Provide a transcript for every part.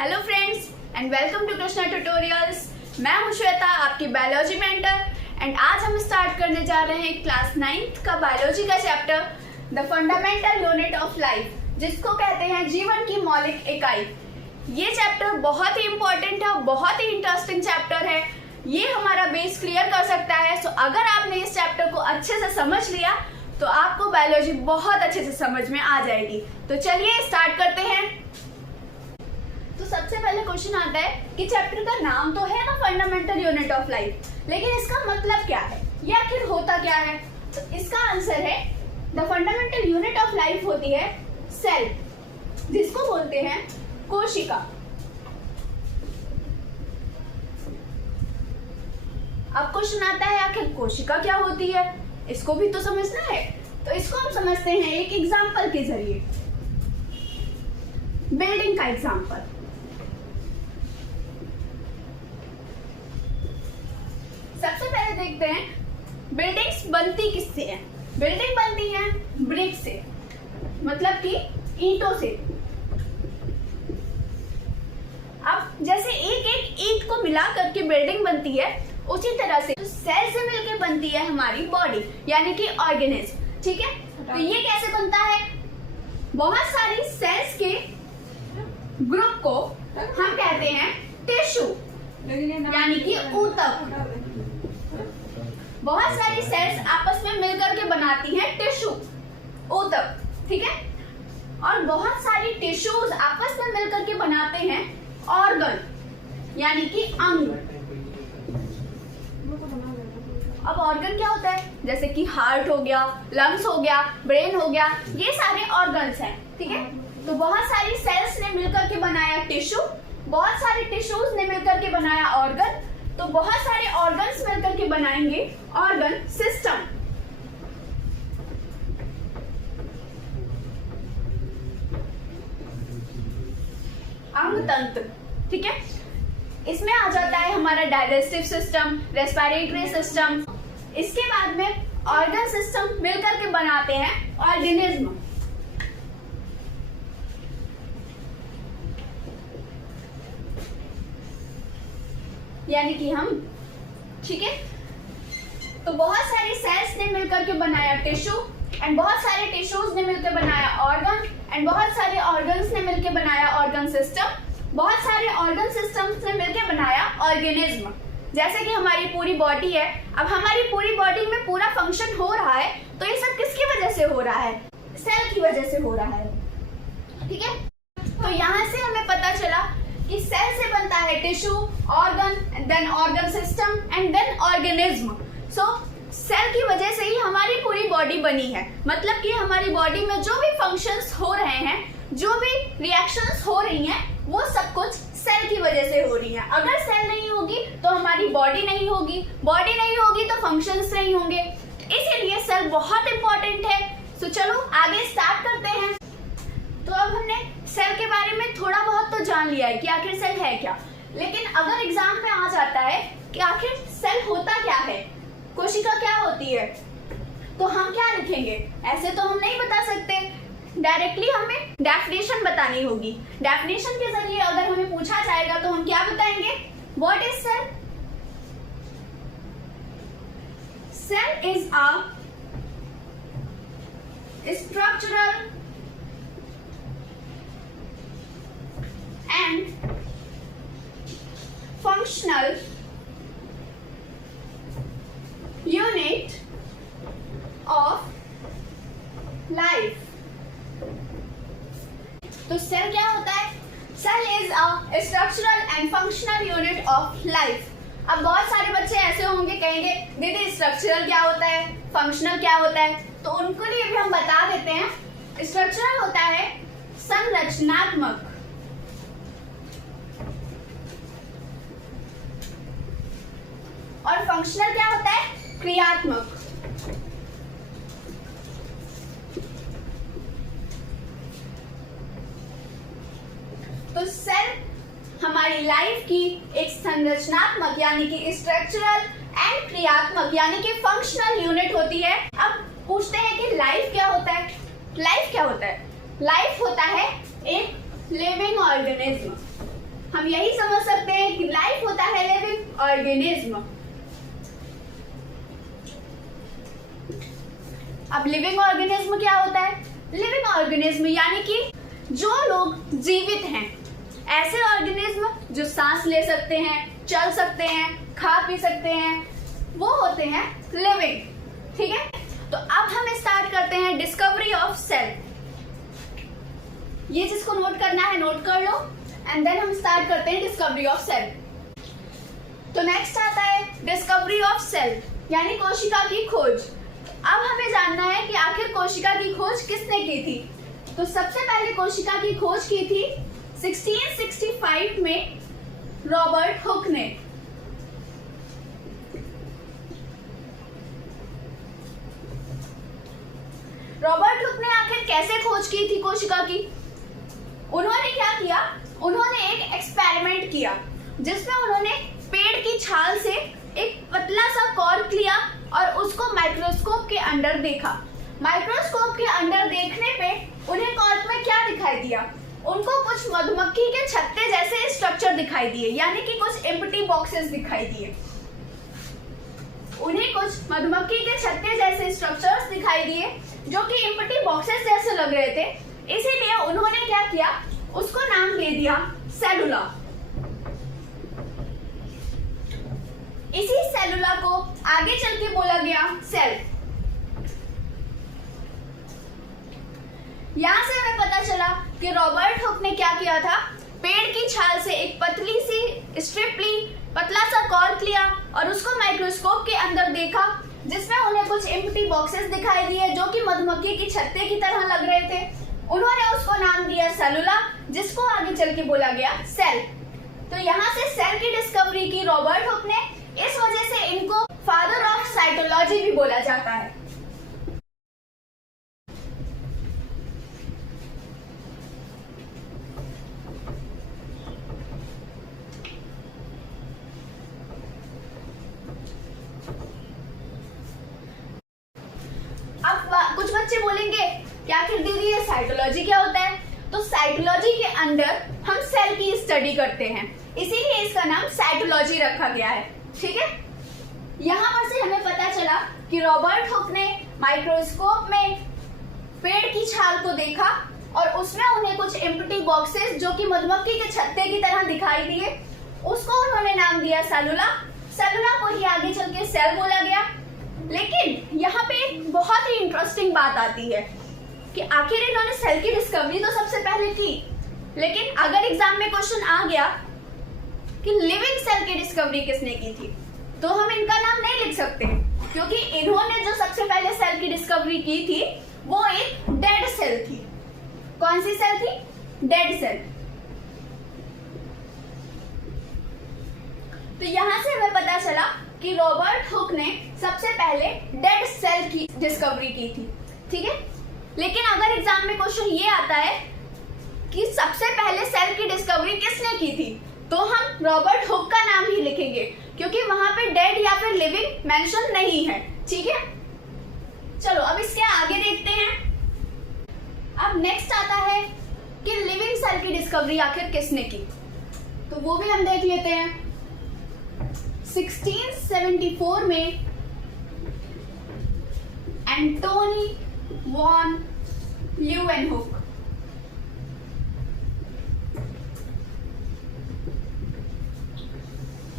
Hello friends and welcome to Krishna tutorials. मैं हूं श्वेता, आपकी बायोलॉजी मेंटर। एंड आज हम स्टार्ट करने जा रहे हैं क्लास 9th का बायोलॉजी का chapter the fundamental unit of life, जिसको कहते हैं जीवन की मौलिक इकाई। ये चैप्टर बहुत ही इंपॉर्टेंट है, बहुत ही इंटरेस्टिंग चैप्टर है। ये हमारा बेस क्लियर कर सकता है। सो अगर आपने इस चैप्टर को अच्छे से समझ लिया तो आपको बायोलॉजी बहुत अच्छे से समझ में आ जाएगी। तो चलिए स्टार्ट करते हैं। तो सबसे पहले क्वेश्चन आता है कि चैप्टर का नाम तो है ना फंडामेंटल यूनिट ऑफ लाइफ, लेकिन इसका मतलब क्या है, ये आखिर होता क्या है? तो इसका आंसर है the fundamental unit of life होती है सेल, जिसको बोलते हैं कोशिका। अब क्वेश्चन आता है आखिर कोशिका क्या होती है, इसको भी तो समझना है। तो इसको हम समझते हैं एक एग्जांपल के जरिए, बिल्डिंग का एग्जांपल। सबसे पहले देखते हैं बिल्डिंग्स बनती किससे है। बिल्डिंग बनती है ब्रिक से, मतलब कि ईंटों से। अब जैसे एक एक ईंट को मिला करके बिल्डिंग बनती है, उसी तरह से सेल से मिलकर बनती है हमारी बॉडी, यानी कि ऑर्गेनिज्म। ठीक है, तो ये कैसे बनता है? बहुत सारी सेल्स के ग्रुप को हम कहते हैं टिश्यू, यानी कि ऊतक। बहुत सारी सेल्स आपस में मिलकर के बनाती हैं टिश्यू, ऊतक। ठीक है, और बहुत सारी टिश्यूज आपस में मिलकर के बनाते हैं ऑर्गन, यानी कि अंग। अब ऑर्गन क्या होता है? जैसे कि हार्ट हो गया, लंग्स हो गया, ब्रेन हो गया, ये सारे ऑर्गन्स हैं। ठीक है, तो बहुत सारी सेल्स ने मिलकर के बनाया टिश्यू, बहुत सारे टिश्यूज ने मिलकर के बनाया ऑर्गन, तो बहुत सारे ऑर्गन्स मिलकर के बनाएंगे ऑर्गन सिस्टम। अंग तंत्र। ठीक है, इसमें आ जाता है हमारा डाइजेस्टिव सिस्टम, रेस्पिरेटरी सिस्टम। इसके बाद में ऑर्गन सिस्टम मिलकर के बनाते हैं ऑर्गेनिज्म। यानी कि हम, ठीक है, तो बहुत सारी सेल्स ने मिलकर के बनाया टिश्यू, एंड बहुत सारे टिश्यूज ने मिलकर बनाया ऑर्गन, एंड बहुत सारे ऑर्गन्स ने मिलकर बनाया ऑर्गन सिस्टम, बहुत सारे ऑर्गन सिस्टम्स ने मिलकर बनाया ऑर्गेनिज्म। जैसे कि हमारी पूरी बॉडी है, अब हमारी पूरी बॉडी में पूरा फंक्शन हो रहा है, तो ये सब किसकी वजह से हो रहा है? सेल की वजह से हो रहा है। ठीक है, तो यहाँ से हमें पता चला कि सेल से बनता है tissue, organ, then organ system, and then organism. So cell की वजह से ही हमारी पूरी बॉडी बनी है। मतलब कि हमारी बॉडी में जो भी फंक्शंस हो रहे हैं, जो भी रिएक्शंस हो रही हैं, वो सब कुछ सेल की वजह से हो रही है। अगर सेल नहीं होगी तो हमारी बॉडी नहीं होगी, बॉडी नहीं होगी तो फंक्शंस नहीं होंगे। इसीलिए सेल बहुत इंपॉर्टेंट है। तो चलो आगे स्टार्ट करते हैं। तो अब हमने सेल के बारे में थोड़ा बहुत तो जान लिया है कि आखिर सेल है क्या, लेकिन अगर एग्जाम में आ जाता है कि आखिर सेल होता क्या है, कोशिका क्या होती है, तो हम क्या लिखेंगे? ऐसे तो हम नहीं बता सकते, डायरेक्टली हमें डेफिनेशन बतानी होगी। डेफिनेशन के जरिए अगर हमें पूछा जाएगा तो हम क्या बताएंगे? What is cell? Cell is a structural and functional unit of life। तो सेल क्या होता है? Cell is a structural and functional unit of life. अब बहुत सारे बच्चे ऐसे होंगे, कहेंगे दीदी स्ट्रक्चरल क्या होता है, फंक्शनल क्या होता है? तो उनको लिए भी हम बता देते हैं। स्ट्रक्चरल होता है संरचनात्मक, और फंक्शनल क्या होता है? क्रियात्मक। तो सेल हमारी लाइफ की एक संरचनात्मक यानी कि स्ट्रक्चरल एंड क्रियात्मक यानी कि फंक्शनल यूनिट होती है। अब पूछते हैं कि लाइफ क्या होता है? लाइफ क्या होता है? लाइफ होता है एक लिविंग ऑर्गेनिज्म। हम यही समझ सकते हैं कि लाइफ होता है लिविंग ऑर्गेनिज्म। अब लिविंग ऑर्गेनिज्म क्या होता है? लिविंग ऑर्गेनिज्म यानी कि जो लोग जीवित हैं, ऐसे ऑर्गेनिज्म जो सांस ले सकते हैं, चल सकते हैं, खा पी सकते हैं, वो होते हैं लिविंग। ठीक है, तो अब हम स्टार्ट करते हैं डिस्कवरी ऑफ सेल। ये जिसको नोट करना है नोट कर लो, एंड देन हम स्टार्ट करते हैं डिस्कवरी ऑफ सेल। तो नेक्स्ट आता है डिस्कवरी ऑफ सेल यानी कोशिका की खोज। अब हमें जानना है कि आखिर कोशिका की खोज किसने की थी। तो सबसे पहले कोशिका की खोज की थी 1665 में रॉबर्ट हुक ने। रॉबर्ट हुक ने आखिर कैसे खोज की थी कोशिका की? उन्होंने क्या किया? उन्होंने एक एक्सपेरिमेंट किया जिसमें उन्होंने पेड़ की छाल से एक पतला सा कॉर्क लिया और उसको माइक्रोस्कोप के अंदर देखा। माइक्रोस्कोप के अंदर देखने पे उन्हें कॉर्क में क्या दिखाई दिया? उनको कुछ मधुमक्खी के छत्ते जैसे स्ट्रक्चर दिखाई दिए, यानी कि कुछ एम्प्टी बॉक्सेस दिखाई दिए। उन्हें कुछ मधुमक्खी के छत्ते जैसे स्ट्रक्चर्स दिखाई दिए जो कि एम्प्टी बॉक्सेस जैसे लग रहे थे। इसीलिए उन्होंने क्या किया? उसको नाम दे दिया सेलुला। इसी सेलुला को आगे चल के बोला गया सेल। यहां से हमें पता चला कि रॉबर्ट हुक ने क्या किया था? पेड़ की छाल से एक पतली सी स्ट्रिप ली, पतला सा कॉर्क लिया और उसको माइक्रोस्कोप के अंदर देखा, जिसमें उन्हें कुछ एम्प्टी बॉक्सेस दिखाई दिए जो कि मधुमक्खी की छत्ते की तरह लग रहे थे। उन्होंने उसको नाम दिया सेलुला, जिसको आगे चल के बोला गया सेल। तो यहाँ से सेल की डिस्कवरी की रॉबर्ट हुक ने, इस वजह से इनको फादर ऑफ साइटोलॉजी भी बोला जाता है। अब कुछ बच्चे बोलेंगे कि आखिर दीदी ये साइटोलॉजी क्या होता है? तो साइटोलॉजी के अंदर हम सेल की स्टडी करते हैं, इसीलिए इसका नाम साइटोलॉजी रखा गया है। ठीक है, यहाँ पर से हमें पता चला कि रॉबर्ट हुक ने माइक्रोस्कोप में पेड़ की छाल को देखा और उसमें उन्हें कुछ एम्प्टी बॉक्सेस जो कि मधुमक्खी के छत्ते की तरह दिखाई दिए, उसको उन्होंने नाम दिया सेलुला। सेलुला को ही आगे चल के सेल बोला गया। लेकिन यहाँ पे एक बहुत ही इंटरेस्टिंग बात आती है कि आखिर इन्होंने सेल की डिस्कवरी तो सबसे पहले की, लेकिन अगर एग्जाम में क्वेश्चन आ गया कि लिविंग सेल की डिस्कवरी किसने की थी, तो हम इनका नाम नहीं लिख सकते, क्योंकि इन्होंने जो सबसे पहले सेल की डिस्कवरी की थी वो एक डेड सेल थी। कौन सी सेल थी? Dead cell. तो यहां से हमें पता चला कि रॉबर्ट हुक ने सबसे पहले डेड सेल की डिस्कवरी की थी। ठीक है, लेकिन अगर एग्जाम में क्वेश्चन ये आता है कि सबसे पहले सेल की डिस्कवरी किसने की थी, तो हम रॉबर्ट हुक का नाम ही लिखेंगे, क्योंकि वहां पे डेड या फिर लिविंग मेंशन नहीं है। ठीक है, चलो अब इसके आगे देखते हैं। अब नेक्स्ट आता है कि लिविंग सेल की डिस्कवरी आखिर किसने की, तो वो भी हम देख लेते हैं। 1674 में एंटोनी वॉन ल्यूवेनहुक,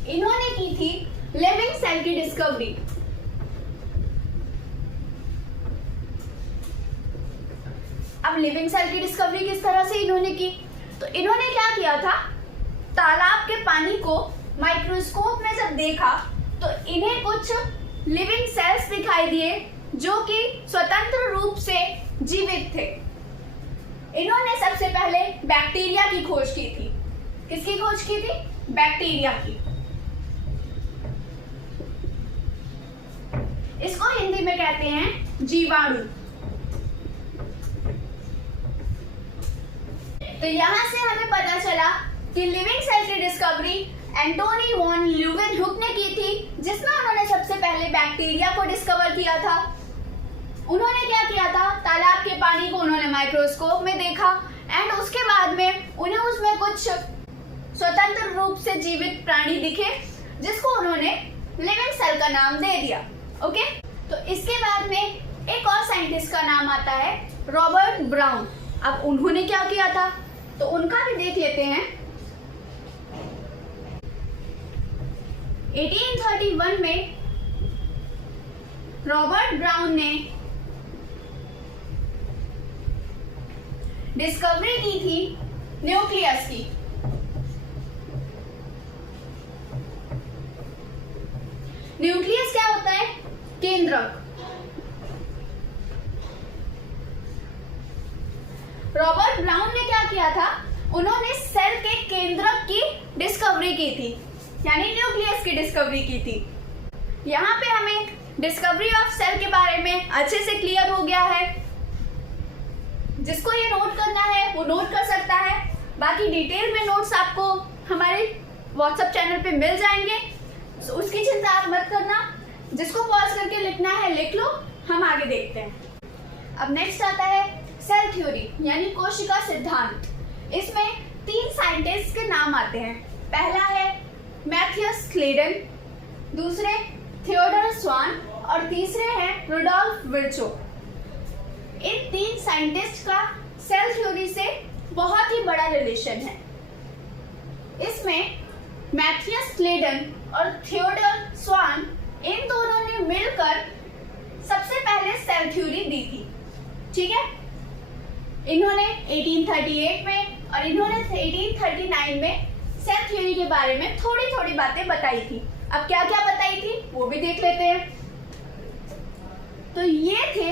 इन्होंने की थी लिविंग सेल की डिस्कवरी। अब लिविंग सेल की डिस्कवरी किस तरह से इन्होंने की? तो इन्होंने क्या किया था, तालाब के पानी को माइक्रोस्कोप में जब देखा तो इन्हें कुछ लिविंग सेल्स दिखाई दिए जो कि स्वतंत्र रूप से जीवित थे। इन्होंने सबसे पहले बैक्टीरिया की खोज की थी। किसकी खोज की थी? बैक्टीरिया की। इसको हिंदी में कहते हैं जीवाणु। तो यहां से हमें पता चला कि लिविंग सेल की डिस्कवरी एंटोनी वॉन ल्यूवेनहुक ने की थी, जिसमें उन्होंने सबसे पहले बैक्टीरिया को डिस्कवर किया था। उन्होंने क्या किया था, तालाब के पानी को उन्होंने माइक्रोस्कोप में देखा एंड उसके बाद में उन्हें उसमें कुछ स्वतंत्र रूप से जीवित प्राणी दिखे, जिसको उन्होंने लिविंग सेल का नाम दे दिया। ओके, तो इसके बाद में एक और साइंटिस्ट का नाम आता है रॉबर्ट ब्राउन। अब उन्होंने क्या किया था तो उनका भी देख लेते हैं। 1831 में रॉबर्ट ब्राउन ने डिस्कवरी की थी न्यूक्लियस की। न्यूक्लियस क्या होता है? केंद्रक। रॉबर्ट ब्राउन ने क्या किया था, उन्होंने सेल के केंद्रक की डिस्कवरी की थी, यानी न्यूक्लियस की डिस्कवरी की थी। यहाँ पे हमें डिस्कवरी ऑफ सेल के बारे में अच्छे से क्लियर हो गया है। जिसको ये नोट करना है वो नोट कर सकता है, बाकी डिटेल में नोट्स आपको हमारे व्हाट्सएप चैनल पे मिल जाएंगे, तो उसकी चिंता आप मत करना। जिसको पॉज करके लिखना है लिख लो, हम आगे देखते हैं। अब नेक्स्ट आता है सेल थ्योरी यानी कोशिका सिद्धांत। इसमें 3 साइंटिस्ट के नाम आते हैं। पहला है मैथियस स्लेडन, दूसरे थियोडर स्वान और तीसरे हैं रुडोल्फ विर्चो। इन 3 साइंटिस्ट का सेल थ्योरी से बहुत ही बड़ा रिलेशन है। इसमें मैथियस स्लेडन और थियोडर स्वान, इन दोनों ने मिलकर सबसे पहले सेल थ्योरी दी थी। ठीक है, इन्होंने 1838 में और इन्होंने 1839 में सेल थ्योरी के बारे में थोड़ी थोड़ी बातें बताई थी। अब क्या क्या बताई थी वो भी देख लेते हैं। तो ये थे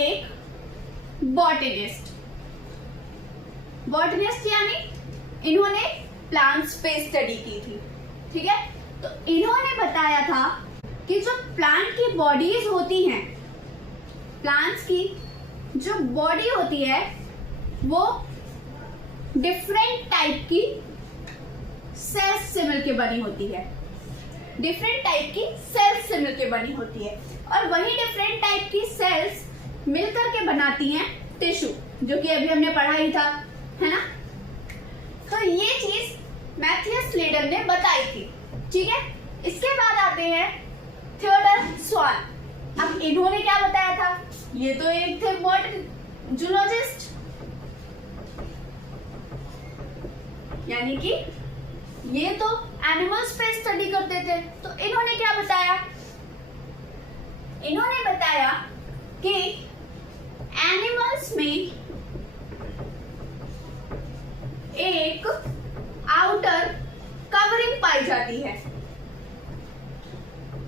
एक बॉटनिस्ट। बॉटनिस्ट यानी इन्होंने प्लांट्स पे स्टडी की थी। ठीक है, तो इन्होंने बताया था कि जो प्लांट की बॉडीज होती हैं, प्लांट्स की जो बॉडी होती है वो डिफरेंट टाइप की सेल्स से मिलकर बनी होती है। डिफरेंट टाइप की सेल्स से मिलकर बनी होती है और वही डिफरेंट टाइप की सेल्स मिलकर के बनाती हैं टिश्यू, जो कि अभी हमने पढ़ा ही था, है ना। तो ये चीज मैथियस स्लेडन ने बताई थी। ठीक है, इसके बाद आते हैं थियोडर स्वान। अब इन्होंने क्या बताया था, ये तो एक थे जूलॉजिस्ट, यानी कि ये तो एनिमल्स पे स्टडी करते थे। तो इन्होंने क्या बताया, इन्होंने बताया कि एनिमल्स में एक आउटर कवरिंग पाई जाती है,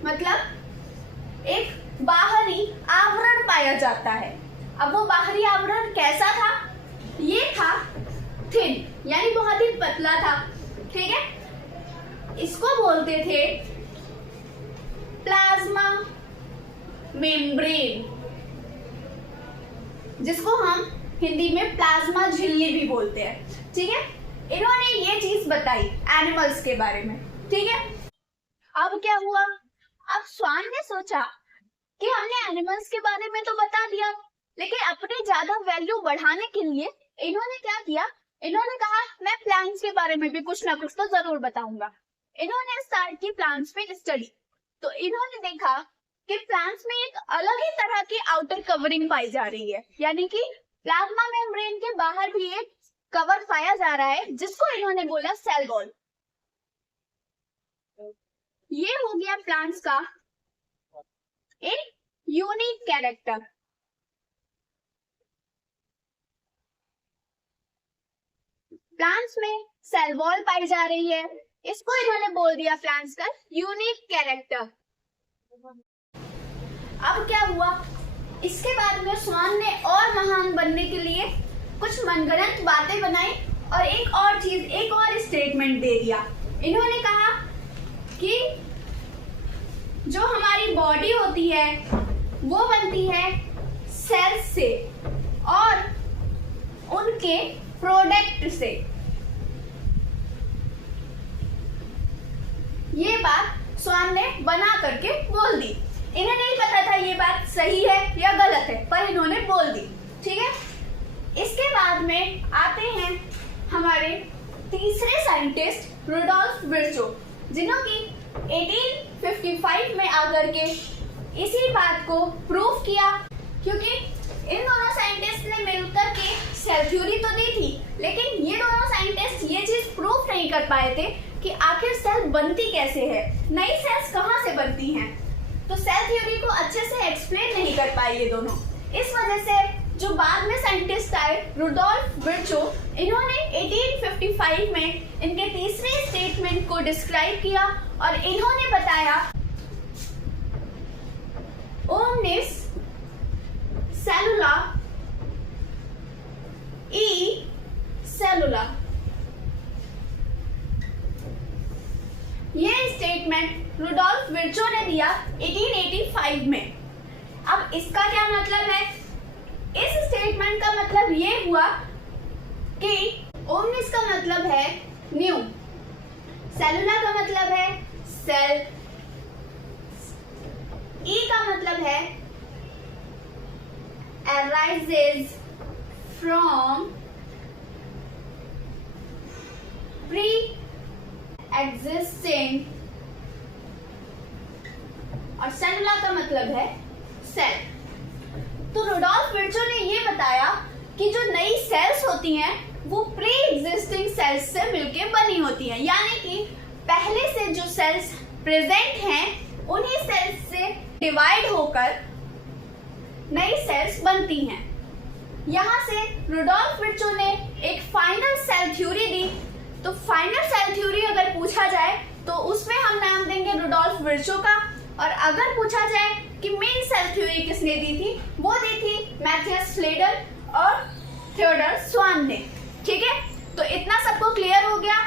मतलब एक बाहरी आवरण पाया जाता है। अब वो बाहरी आवरण कैसा था, ये था थिन, यानी बहुत ही पतला था। ठीक है, इसको बोलते थे प्लाज्मा मेम्ब्रेन, जिसको हम हिंदी में प्लाज्मा झिल्ली भी बोलते हैं। ठीक है, इन्होंने ये चीज बताई एनिमल्स के बारे में। ठीक है, अब क्या हुआ, अब स्वान ने सोचा कि हमने एनिमल्स के बारे में तो बता दिया, लेकिन अपनी ज्यादा वैल्यू बढ़ाने के लिए इन्होंने क्या किया, इन्होंने कहा मैं प्लांट्स के बारे में भी कुछ ना कुछ तो जरूर बताऊंगा। इन्होंने स्टार्ट की प्लांट्स पे स्टडी। तो इन्होंने देखा कि प्लांट्स में एक अलग ही तरह की आउटर कवरिंग पाई जा रही है, यानी कि प्लाज्मा मेम्ब्रेन के बाहर भी एक कवर पाया जा रहा है, जिसको इन्होंने बोला सेल वॉल। ये हो गया प्लांट्स का एक यूनिक कैरेक्टर। प्लांट्स में सेल वॉल पाई जा रही है, इसको इन्होंने बोल दिया प्लांट्स का यूनिक कैरेक्टर। अब क्या हुआ, इसके बाद में स्वान ने और महान बनने के लिए कुछ मनगढ़ंत बातें बनाई और एक और चीज, एक और स्टेटमेंट दे दिया। इन्होंने कहा कि जो हमारी बॉडी होती है वो बनती है सेल्स से और उनके प्रोडक्ट से। ये बात स्वान ने बना करके बोल दी। इन्हें नहीं पता था ये बात सही है या गलत है, पर इन्होंने बोल दी। ठीक है, इसके बाद में आते हैं हमारे तीसरे साइंटिस्ट रुडोल्फ विर्चो, जिन्होंने 1855 में आकर के इसी बात को प्रूव किया। क्योंकि इन दोनों साइंटिस्ट ने मिलकर के सेल थ्योरी तो दी थी, लेकिन ये दोनों साइंटिस्ट ये चीज प्रूव नहीं कर पाए थे कि आखिर सेल बनती कैसे है, नई सेल्स कहाँ से बनती हैं। तो सेल थ्योरी को अच्छे से एक्सप्लेन नहीं कर पाए ये दोनों। इस वजह से जो बाद में साइंटिस्ट आए रुडोल्फ विर्चो, इन्होंने 1855 में इनके तीसरे स्टेटमेंट को डिस्क्राइब किया और इन्होंने बताया ओमनिस सेलुला ई सेलुला। ये स्टेटमेंट रुडोल्फ विर्चो ने दिया 1885 में। अब इसका क्या मतलब है? इस स्टेटमेंट का मतलब ये हुआ कि ओमनिस का मतलब है न्यू, सेलुला का मतलब है सेल, ई का मतलब है arises from pre-existing और सेलुला का मतलब है सेल। तो रुडोल्फ विर्चो ने ये बताया कि जो नई सेल्स होती हैं वो प्री एग्जिस्टिंग सेल्स से मिलके बनी होती हैं, यानी कि पहले से जो सेल्स प्रेजेंट हैं उन्हीं सेल्स से डिवाइड होकर नई सेल्स बनती हैं। यहाँ से रुडोल्फ विर्चो ने एक फाइनल सेल थ्योरी दी। तो फाइनल सेल थ्योरी अगर पूछा जाए तो उसमें हम नाम देंगे रुडोल्फ विर्चो का, और अगर पूछा जाए कि मेन सेल थ्योरी किसने दी थी, वो दी थी मैथियस फ्लेडर और थियोडर स्वान ने। ठीक है, तो इतना सबको क्लियर हो गया।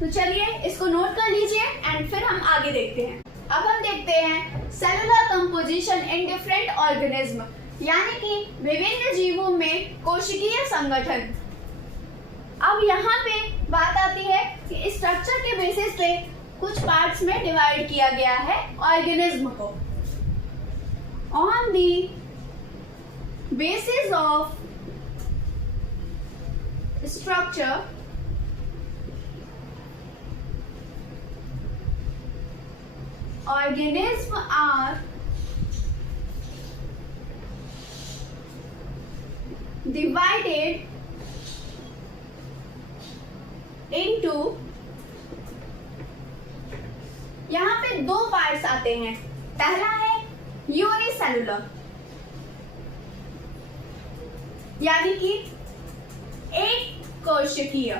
तो चलिए इसको नोट कर लीजिए एंड फिर हम आगे देखते हैं। अब हम देखते हैं cellular composition in different organism, यानी कि विभिन्न जीवों में कोशिकीय संगठन। अब यहाँ पे बात आती है कि स्ट्रक्चर के बेसिस पे कुछ पार्ट्स में डिवाइड किया गया है ऑर्गेनिज्म को। On the basis of structure organisms are divided into, यहाँ पे दो पार्ट्स आते हैं। पहला है यूनिसेलुलर, यानी कि एक कोशिकीय।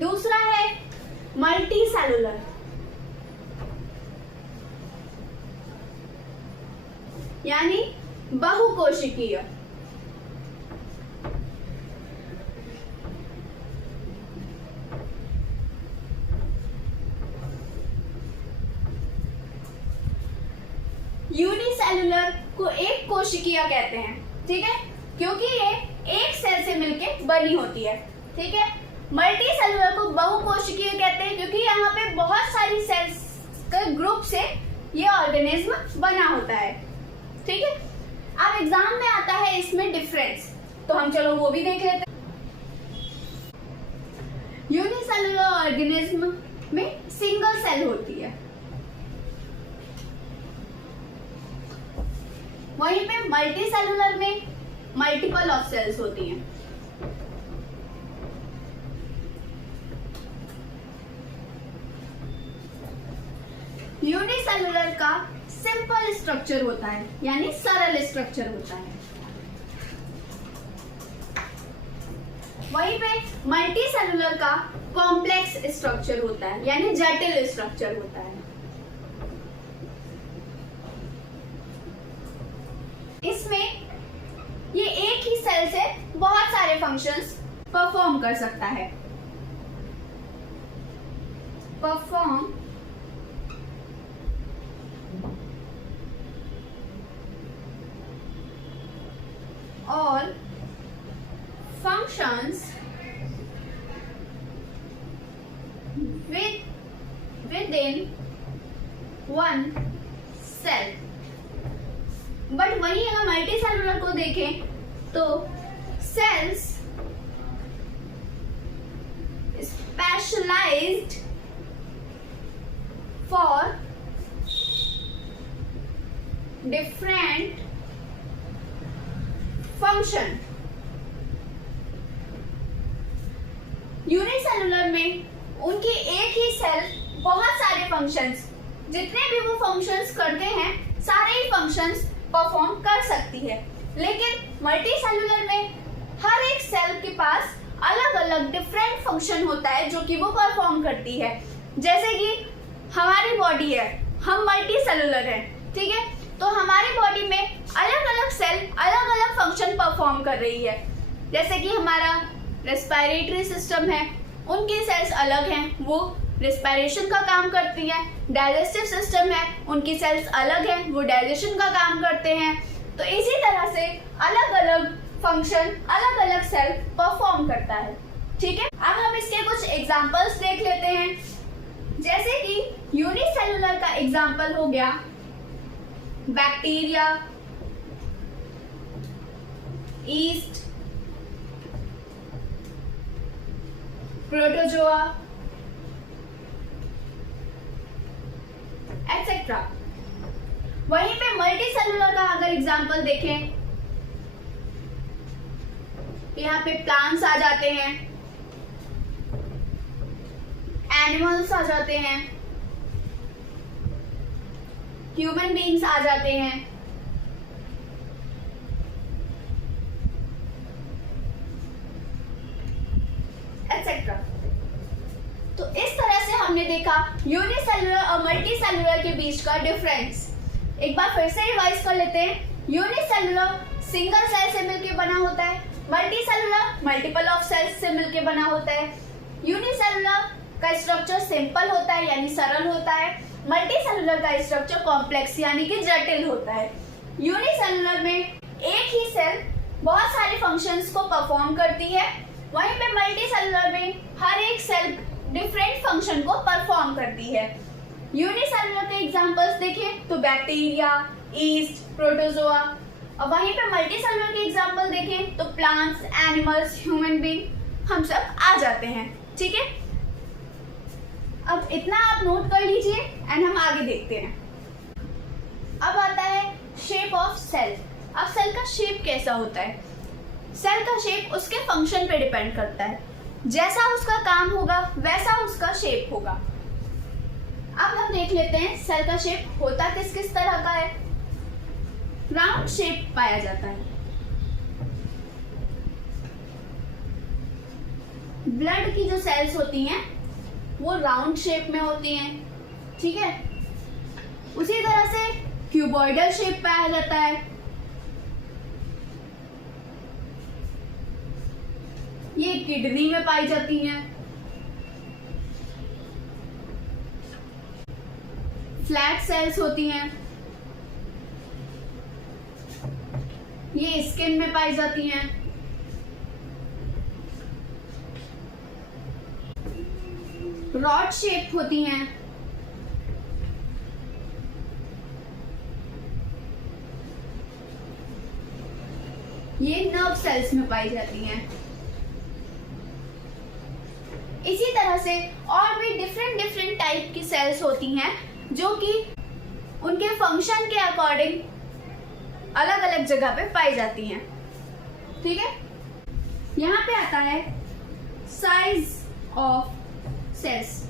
दूसरा है मल्टी सेलुलर, यानी बहुकोशिकीय। यूनिसेलुलर को एक कोशिकीय कहते हैं, ठीक है, क्योंकि ये एक सेल से मिलके बनी होती है। ठीक है, मल्टी सेलुलर को बहुकोशिकीय कहते हैं क्योंकि यहाँ पे बहुत सारी सेल्स के ग्रुप से ये ऑर्गेनिज्म बना होता है। ठीक है, अब एग्जाम में आता है इसमें डिफरेंस, तो हम चलो वो भी देख लेते हैं। यूनिसेलुलर ऑर्गेनिज्म में सिंगल सेल होती है, वहीं पे मल्टी सेलुलर में मल्टीपल ऑफ सेल्स होती हैं। यूनिसेलुलर का सिंपल स्ट्रक्चर होता है, यानी सरल स्ट्रक्चर होता है, वहीं पे मल्टी सेलुलर का कॉम्प्लेक्स स्ट्रक्चर होता है, यानी जटिल स्ट्रक्चर होता है। इसमें ये एक ही सेल से बहुत सारे फंक्शंस परफॉर्म कर सकता है। Perform all functions within one cell। But वही अगर मल्टी सेलुलर को देखें तो cells specialized for different function. Unicellular में उनकी एक ही सेल बहुत सारे फंक्शंस, जितने भी वो फंक्शंस करते हैं सारे ही फंक्शंस परफॉर्म कर सकती है। लेकिन मल्टी सेलुलर में हर एक सेल के पास अलग अलग डिफरेंट फंक्शन होता है जो कि वो परफॉर्म करती है। जैसे कि हमारी बॉडी है, हम मल्टी सेलुलर हैं, ठीक है, तो हमारी बॉडी में अलग अलग सेल अलग अलग फंक्शन परफॉर्म कर रही है। जैसे कि हमारा रेस्पिरेटरी सिस्टम है, उनकी सेल्स अलग हैं, वो रेस्पिरेशन का काम करती है। डाइजेस्टिव सिस्टम है, उनकी सेल्स अलग हैं, वो डाइजेशन का काम करते हैं। तो इसी तरह से अलग अलग फंक्शन अलग अलग सेल परफॉर्म करता है, ठीक है। अब हम इसके कुछ एग्जांपल्स देख लेते हैं। जैसे कि यूनिसेलुलर का एग्जांपल हो गया बैक्टीरिया, ईस्ट, प्रोटोजोआ एक्सेट्रा। वहीं पे मल्टी सेलुलर का अगर एग्जांपल देखें, यहाँ पे प्लांट्स आ जाते हैं, एनिमल्स आ जाते हैं, ह्यूमन बीइंग्स आ जाते हैं, एक्सेट्रा। तो इस तरह से हमने देखा यूनिसेलुलर और मल्टी सेलुलर के बीच का डिफरेंस। एक बार फिर से रिवाइज कर लेते हैं। यूनिसेलुलर सिंगल सेल से मिलकर बना होता है, multicellular multiple of cells से मिलकर बना होता है। यूनिसेलुलर का स्ट्रक्चर सिंपल होता है यानी सरल होता है, मल्टी सेलुलर का स्ट्रक्चर कॉम्प्लेक्स यानी कि जटिल होता है। यूनिसेलुलर में एक ही सेल बहुत सारे फंक्शंस को परफॉर्म करती है, वहीं पे मल्टी सेलुलर में हर एक सेल डिफरेंट फंक्शन को परफॉर्म करती है। यूनिसेलुलर के एग्जांपल्स देखें तो बैक्टीरिया, ईस्ट, प्रोटोजोआ, और वहीं पे मल्टी सेलुलर के एग्जांपल देखें तो प्लांट्स, एनिमल्स, ह्यूमन बीइंग, हम सब आ जाते हैं, ठीक है। अब इतना आप नोट कर लीजिए एंड हम आगे देखते हैं। अब आता है शेप ऑफ सेल। अब सेल का शेप कैसा होता है? सेल का शेप उसके फंक्शन पे डिपेंड करता है, जैसा उसका काम होगा वैसा उसका शेप होगा। अब हम देख लेते हैं सेल का शेप होता किस किस तरह का है। राउंड शेप पाया जाता है। ब्लड की जो सेल्स होती हैं वो राउंड शेप में होती हैं, ठीक है। उसी तरह से क्यूबॉइडल शेप पाया जाता है। ये किडनी में पाई जाती हैं। फ्लैट सेल्स होती हैं, ये स्किन में पाई जाती हैं। रॉड शेप होती हैं। ये नर्व सेल्स में पाई जाती हैं। इसी तरह से और भी डिफरेंट डिफरेंट टाइप की सेल्स होती हैं जो कि उनके फंक्शन के अकॉर्डिंग अलग अलग जगह पे पाई जाती हैं, ठीक है। यहाँ पे आता है साइज ऑफ सेल्स।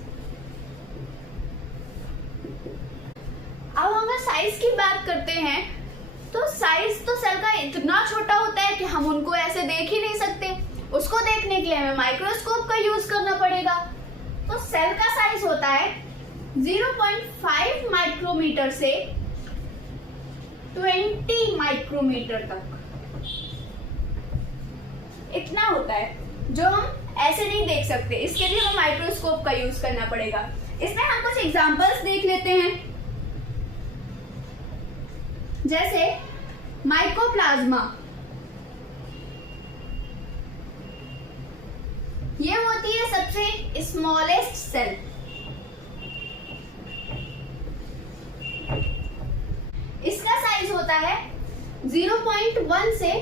अब हम साइज की बात करते हैं तो साइज तो सेल का इतना छोटा होता है कि हम उनको ऐसे देख ही नहीं सकते। उसको देखने के लिए हमें माइक्रोस्कोप का यूज करना पड़ेगा। तो सेल का साइज होता है 0.5 माइक्रोमीटर से 20 माइक्रोमीटर तक, इतना होता है जो हम ऐसे नहीं देख सकते। इसके लिए हमें माइक्रोस्कोप का यूज करना पड़ेगा। इसमें हम कुछ एग्जांपल्स देख लेते हैं। जैसे माइकोप्लाज्मा, ये होती है सबसे स्मॉलेस्ट सेल। इसका साइज होता है 0.1 से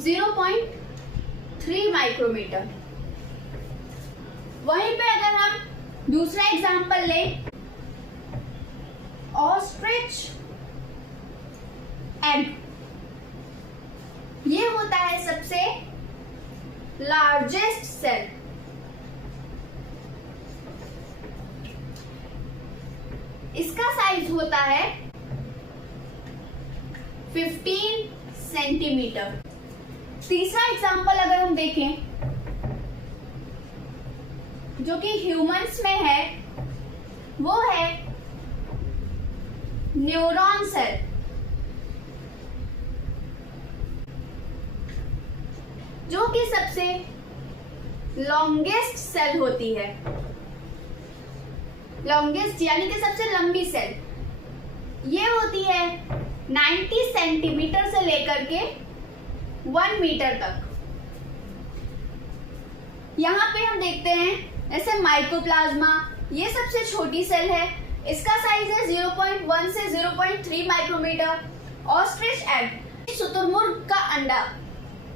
0.3 माइक्रोमीटर। वहीं पे अगर हम दूसरा एग्जांपल लें, ऑस्ट्रिच एग, ये होता है सबसे लार्जेस्ट सेल। इसका साइज होता है 15 सेंटीमीटर। तीसरा एग्जांपल अगर हम देखें जो कि ह्यूमंस में है, वो है न्यूरॉन सेल। जो कि सबसे लॉन्गेस्ट सेल होती है, लॉन्गेस्ट यानी कि सबसे लंबी सेल। ये होती है 90 सेंटीमीटर से लेकर के 1 मीटर तक। यहाँ पे हम देखते हैं ऐसे माइकोप्लाज्मा, ये सबसे छोटी सेल है, इसका साइज है 0.1 से 0.3 माइक्रोमीटर। ऑस्ट्रिच एग, शुतुरमुर्ग का अंडा,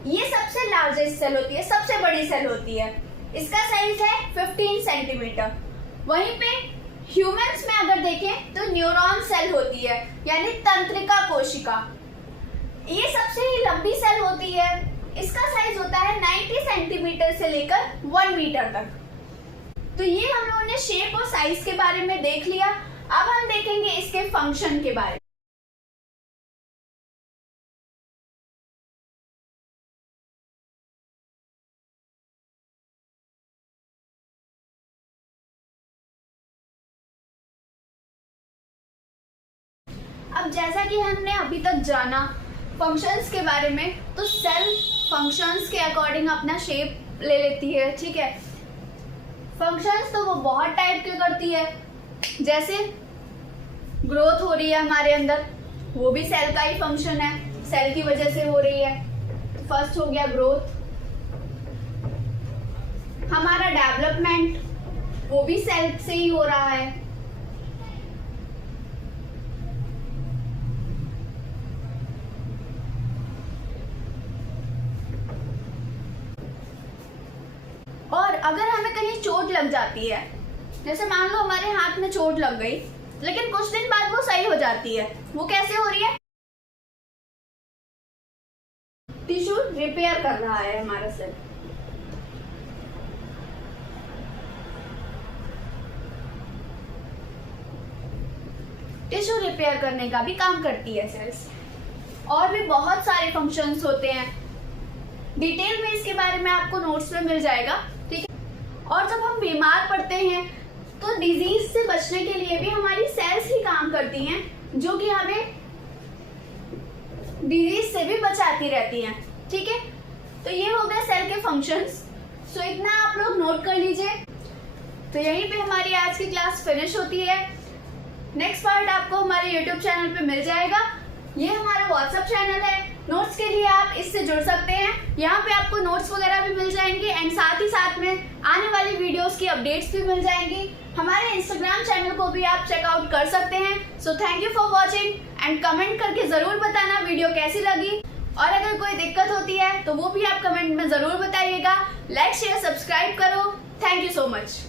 ये सबसे लार्जेस्ट सेल होती है, सबसे बड़ी सेल होती है, इसका साइज है 15 सेंटीमीटर। वहीं पे ह्यूमंस में अगर देखें तो न्यूरॉन सेल होती है, यानी तंत्रिका कोशिका, ये सबसे ही लंबी सेल होती है, इसका साइज होता है 90 सेंटीमीटर से लेकर 1 मीटर तक। तो ये हम लोगों ने शेप और साइज के बारे में देख लिया। अब हम देखेंगे इसके फंक्शन के बारे में। अब जैसा कि हमने अभी तक जाना फंक्शंस के बारे में, तो सेल फंक्शंस के अकॉर्डिंग अपना शेप ले लेती है, ठीक है। फंक्शंस तो वो बहुत टाइप के करती है, जैसे ग्रोथ हो रही है हमारे अंदर, वो भी सेल का ही फंक्शन है, सेल की वजह से हो रही है। तो फर्स्ट हो गया ग्रोथ। हमारा डेवलपमेंट, वो भी सेल से ही हो रहा है। और अगर हमें कहीं चोट लग जाती है, जैसे मान लो हमारे हाथ में चोट लग गई, लेकिन कुछ दिन बाद वो सही हो जाती है, वो कैसे हो रही है? टिश्यू रिपेयर कर रहा है हमारा सेल। टिश्यू रिपेयर करने का भी काम करती है सेल्स। और भी बहुत सारे फंक्शंस होते हैं, डिटेल में इसके बारे में आपको नोट्स में मिल जाएगा, ठीक है। और जब हम बीमार पड़ते हैं तो डिजीज से बचने के लिए भी हमारी सेल्स ही काम करती हैं, जो कि हमें डिजीज से भी बचाती रहती हैं, ठीक है। तो ये हो गए सेल के फंक्शंस। सो इतना आप लोग नोट कर लीजिए। तो यहीं पे हमारी आज की क्लास फिनिश होती है। नेक्स्ट पार्ट आपको हमारे यूट्यूब चैनल पे मिल जाएगा। ये हमारा व्हाट्सएप चैनल है, नोट्स के लिए आप इससे जुड़ सकते हैं। यहाँ पे आपको नोट्स वगैरह भी मिल जाएंगे एंड साथ ही साथ में आने वाली वीडियोस की अपडेट्स भी मिल जाएंगी। हमारे इंस्टाग्राम चैनल को भी आप चेकआउट कर सकते हैं। So thank you for watching and comment करके जरूर बताना वीडियो कैसी लगी, और अगर कोई दिक्कत होती है तो वो भी आप कमेंट में जरूर बताइएगा। लाइक शेयर सब्सक्राइब करो। Thank you so much.